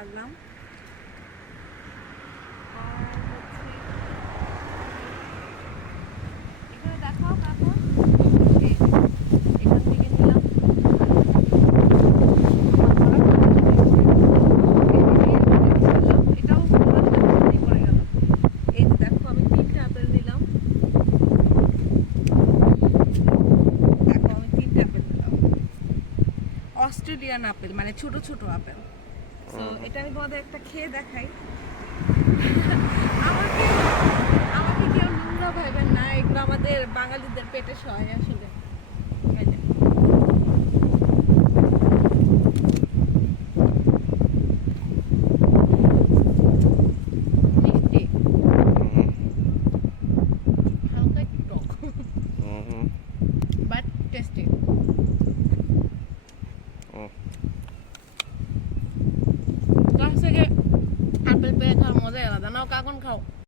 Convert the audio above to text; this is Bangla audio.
পারলাম। আর হচ্ছে এখানে দেখাও তারপর এই যে, এখান থেকে নিলাম এটাও পড়ার সাথে সাথেই পড়ে গেল। এই যে দেখো আমি 3টা আপেল নিলাম, দেখো আমি 3টা আপেল নিলাম, অস্ট্রেলিয়ান আপেল মানে ছোট ছোট আপেল। তো এটা আমি তোমাদের একটা খেয়ে দেখাই। আমাকে আমাকে কেউ নোংরা ভাইবেন না, এগুলো আমাদের বাঙালিদের পেটে সয় আসলে। এই যে। মিষ্টি, হালকা একটু টক, বাট টেস্টি। গাছ থেকে আপেল পেড়ে খাওয়ার মজাই আলাদা। নাও কাকন খাও।